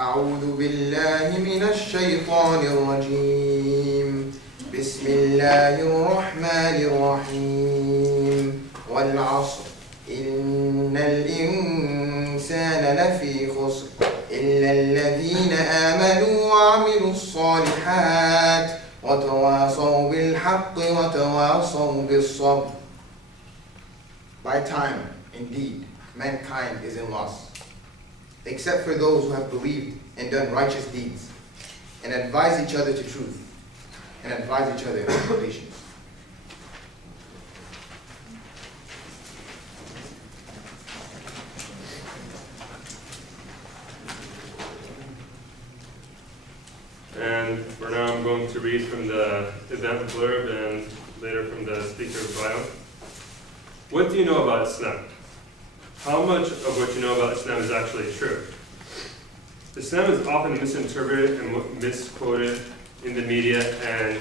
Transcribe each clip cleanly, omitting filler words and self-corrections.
أعوذ بالله من الشيطان الرجيم بسم الله الرحمن الرحيم والعصر إن الإنسان لفي خسر إلا الذين آمنوا وعملوا الصالحات وتواصوا بالحق وتواصوا بالصبر. By time, indeed, mankind is in loss, except for those who have believed and done righteous deeds, and advise each other to truth, and advise each other in relations. And for now I'm going to read from the event blurb and later from the speaker's bio. What do you know about Islam? How much of what you know about Islam is actually true? Islam is often misinterpreted and misquoted in the media, and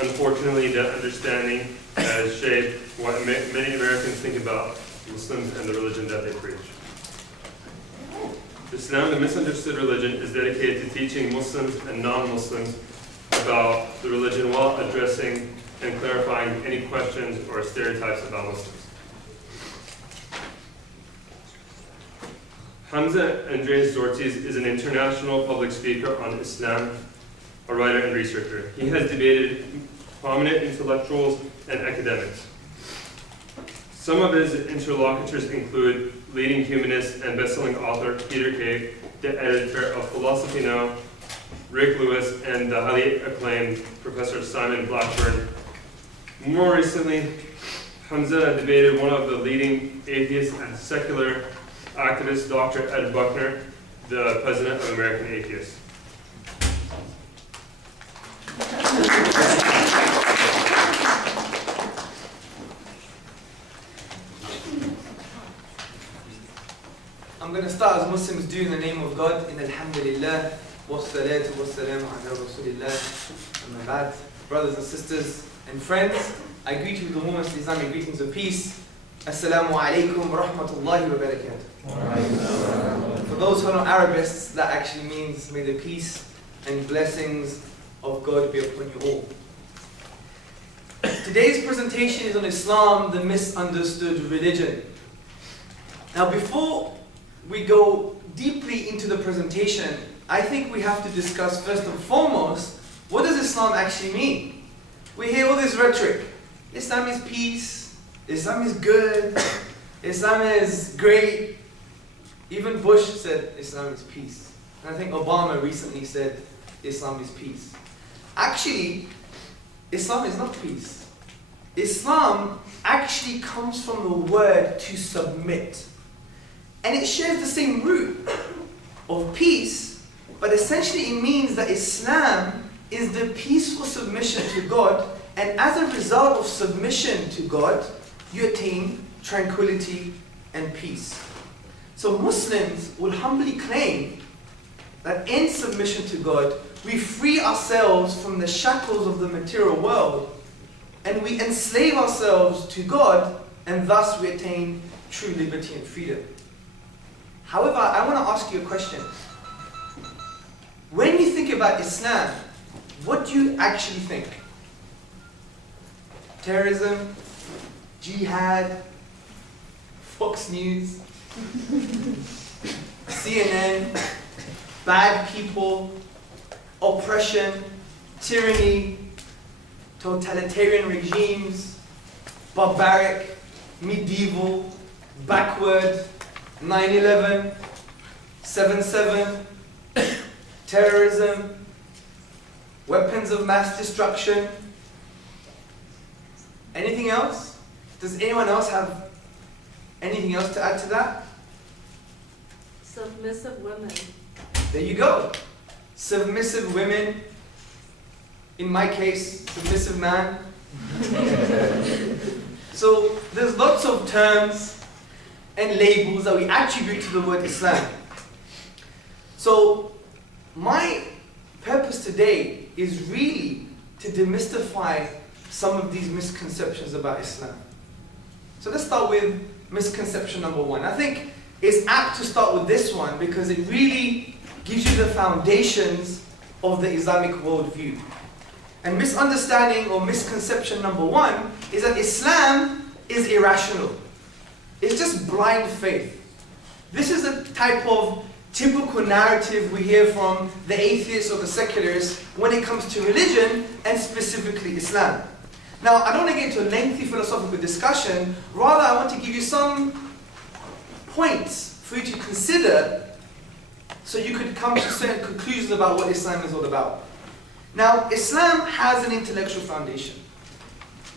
unfortunately that understanding has shaped what many Americans think about Muslims and the religion that they preach. Islam, the misunderstood religion, is dedicated to teaching Muslims and non-Muslims about the religion while addressing and clarifying any questions or stereotypes about Muslims. Hamza Tzortzis is an international public speaker on Islam, a writer and researcher. He has debated prominent intellectuals and academics. Some of his interlocutors include leading humanist and best-selling author Peter Kay, the editor of Philosophy Now, Rick Lewis, and the highly acclaimed Professor Simon Blackburn. More recently, Hamza debated one of the leading atheists and secular activist, Dr. Ed Buckner, the president of American Atheists. I'm going to start as Muslims do in the name of God. In Alhamdulillah, wassalatu wassalamu ala Rasulillah. Amma ba'd. Brothers and sisters and friends, I greet you with the warmest Islamic greetings of peace. Assalamu alaikum wa rahmatullahi wa barakatuh. For those who are not Arabists, that actually means may the peace and blessings of God be upon you all. Today's presentation is on Islam, the misunderstood religion. Now before we go deeply into the presentation, I think we have to discuss first and foremost, what does Islam actually mean? We hear all this rhetoric. Islam is peace, Islam is good, Islam is great. Even Bush said Islam is peace. And I think Obama recently said Islam is peace. Actually, Islam is not peace. Islam actually comes from the word to submit. And it shares the same root of peace, but essentially it means that Islam is the peaceful submission to God, and as a result of submission to God, you attain tranquility and peace. So Muslims will humbly claim that in submission to God, we free ourselves from the shackles of the material world, and we enslave ourselves to God, and thus we attain true liberty and freedom. However, I want to ask you a question. When you think about Islam, what do you actually think? Terrorism, jihad, Fox News, CNN, bad people, oppression, tyranny, totalitarian regimes, barbaric, medieval, backward, 9/11, 7/7, terrorism, weapons of mass destruction. Anything else? Does anyone else have anything else to add to that? Submissive women. There you go. Submissive women. In my case, submissive man. So there's lots of terms and labels that we attribute to the word Islam. So my purpose today is really to demystify some of these misconceptions about Islam. So let's start with misconception number one. I think it's apt to start with this one because it really gives you the foundations of the Islamic worldview. And misunderstanding or misconception number one is that Islam is irrational. It's just blind faith. This is a type of typical narrative we hear from the atheists or the secularists when it comes to religion and specifically Islam. Now, I don't want to get into a lengthy philosophical discussion. Rather, I want to give you some points for you to consider so you could come to certain conclusions about what Islam is all about. Now, Islam has an intellectual foundation.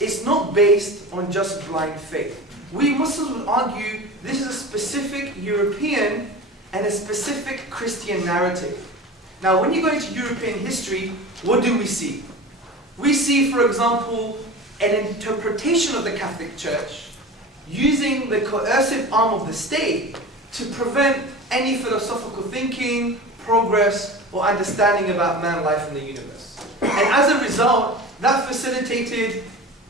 It's not based on just blind faith. We Muslims would argue this is a specific European and a specific Christian narrative. Now, when you go into European history, what do we see? We see, for example, an interpretation of the Catholic Church using the coercive arm of the state to prevent any philosophical thinking, progress, or understanding about man, life, and the universe. And as a result, that facilitated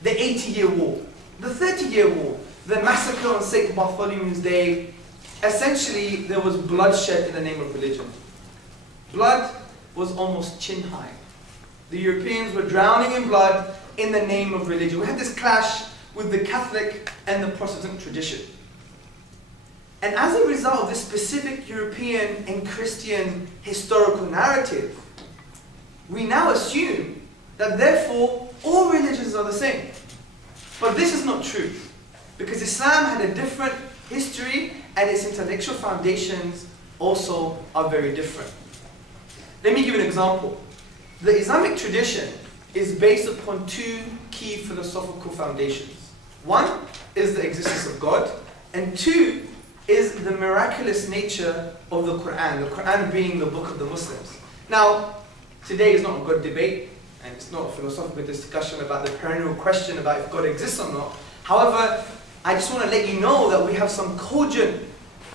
the 80-year war, the 30-year war, the massacre on St. Bartholomew's Day. Essentially, there was bloodshed in the name of religion. Blood was almost chin high. The Europeans were drowning in blood in the name of religion. We had this clash with the Catholic and the Protestant tradition. And as a result of this specific European and Christian historical narrative, we now assume that therefore all religions are the same. But this is not true, because Islam had a different history and its intellectual foundations also are very different. Let me give you an example. The Islamic tradition is based upon two key philosophical foundations. One is the existence of God, and two is the miraculous nature of the Quran being the book of the Muslims. Now, today is not a good debate, and it's not a philosophical discussion about the perennial question about if God exists or not. However, I just want to let you know that we have some cogent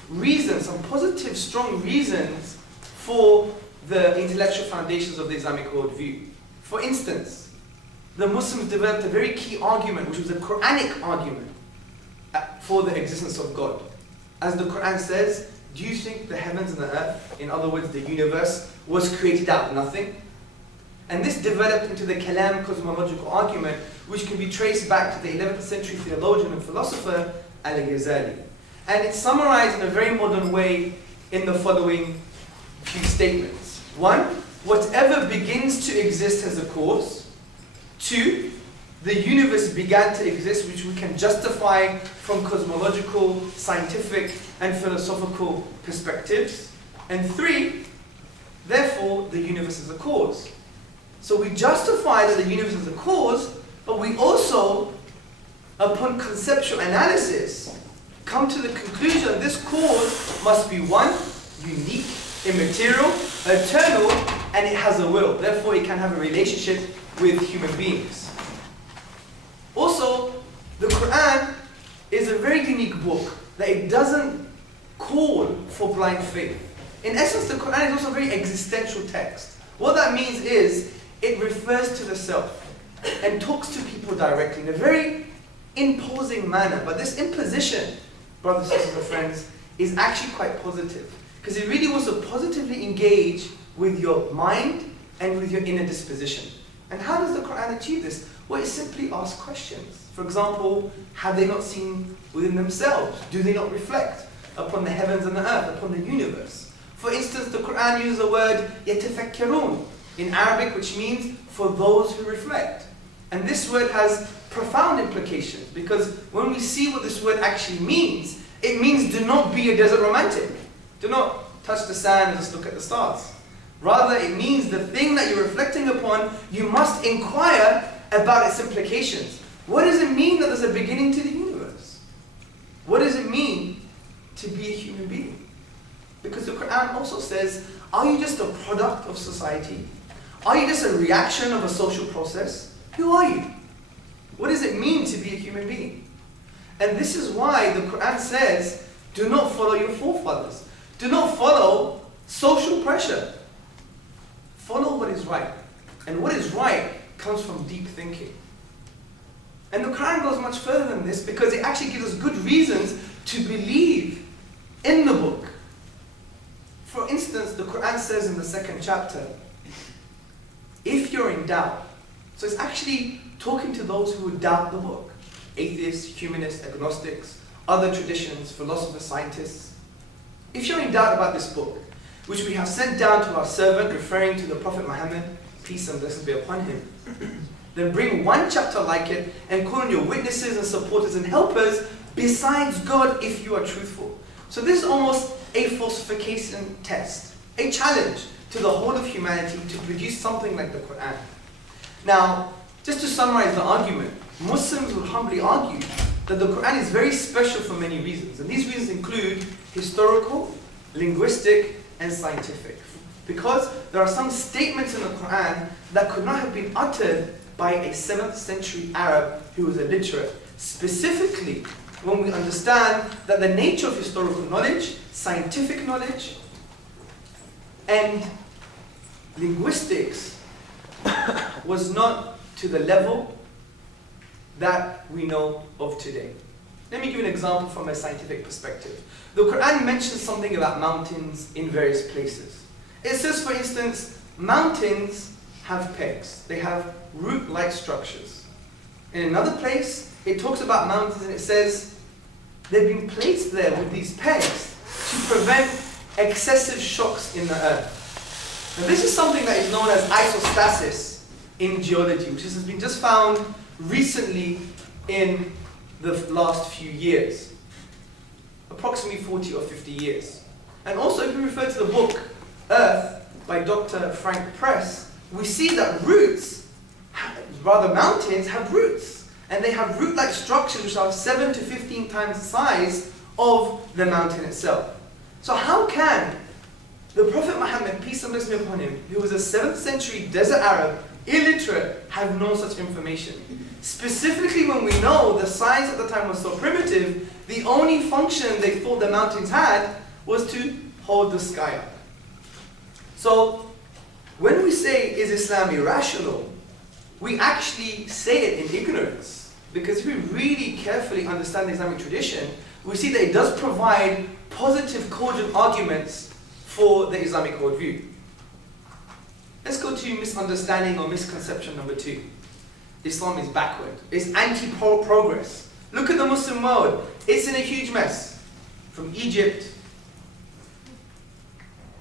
reasons, some positive, strong reasons for the intellectual foundations of the Islamic worldview. For instance, the Muslims developed a very key argument, which was a Quranic argument for the existence of God. As the Quran says, do you think the heavens and the earth, in other words the universe, was created out of nothing? And this developed into the Kalam cosmological argument, which can be traced back to the 11th century theologian and philosopher Al-Ghazali. And it's summarized in a very modern way in the following few statements. One, whatever begins to exist has a cause. Two, the universe began to exist, which we can justify from cosmological, scientific, and philosophical perspectives. And three, therefore, the universe is a cause. So we justify that the universe is a cause, but we also, upon conceptual analysis, come to the conclusion that this cause must be one, unique, immaterial, eternal, and it has a will. Therefore, it can have a relationship with human beings. Also, the Quran is a very unique book that it doesn't call for blind faith. In essence, the Quran is also a very existential text. What that means is, it refers to the self and talks to people directly in a very imposing manner. But this imposition, brothers, sisters, and friends, is actually quite positive, because it really wants to positively engage with your mind and with your inner disposition. And how does the Quran achieve this? Well, it simply asks questions. For example, have they not seen within themselves? Do they not reflect upon the heavens and the earth, upon the universe? For instance, the Quran uses the word يَتَفَكَّرُونَ in Arabic, which means for those who reflect. And this word has profound implications, because when we see what this word actually means, it means do not be a desert romantic. Do not touch the sand and just look at the stars. Rather, it means the thing that you're reflecting upon, you must inquire about its implications. What does it mean that there's a beginning to the universe? What does it mean to be a human being? Because the Quran also says, are you just a product of society? Are you just a reaction of a social process? Who are you? What does it mean to be a human being? And this is why the Quran says, do not follow your forefathers. Do not follow social pressure. Follow what is right. And what is right comes from deep thinking. And the Quran goes much further than this, because it actually gives us good reasons to believe in the book. For instance, the Quran says in the 2nd chapter, if you're in doubt, so it's actually talking to those who doubt the book. Atheists, humanists, agnostics, other traditions, philosophers, scientists. If you're in doubt about this book, which we have sent down to our servant, referring to the Prophet Muhammad, peace and blessings be upon him, then bring one chapter like it and call on your witnesses and supporters and helpers besides God if you are truthful. So this is almost a falsification test, a challenge to the whole of humanity to produce something like the Quran. Now, just to summarize the argument, Muslims would humbly argue that the Quran is very special for many reasons. And these reasons include historical, linguistic, and scientific. Because there are some statements in the Quran that could not have been uttered by a 7th century Arab who was illiterate. Specifically, when we understand that the nature of historical knowledge, scientific knowledge, and linguistics was not to the level that we know of today. Let me give you an example from a scientific perspective. The Quran mentions something about mountains in various places. It says, for instance, mountains have pegs. They have root-like structures. In another place, it talks about mountains and it says they've been placed there with these pegs to prevent excessive shocks in the earth. Now, this is something that is known as isostasis in geology, which has been just found recently in the last few years, approximately 40 or 50 years. And also, if we refer to the book Earth by Dr. Frank Press, we see that mountains have roots. And they have root-like structures which are 7 to 15 times the size of the mountain itself. So how can the Prophet Muhammad, peace and blessings be upon him, who was a 7th century desert Arab, illiterate, have known such information? Specifically when we know the science at the time was so primitive, the only function they thought the mountains had was to hold the sky up. So when we say, is Islam irrational, we actually say it in ignorance. Because if we really carefully understand the Islamic tradition, we see that it does provide positive, cogent arguments for the Islamic worldview. Let's go to misunderstanding or misconception number 2. Islam is backward. It's anti-progress. Look at the Muslim world. It's in a huge mess. From Egypt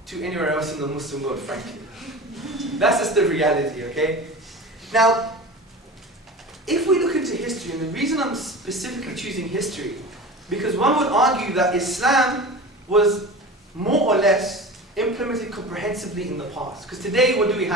to anywhere else in the Muslim world, frankly. That's just the reality, okay? Now, if we look into history, and the reason I'm specifically choosing history, because one would argue that Islam was more or less implemented comprehensively in the past. Because today, what do we have?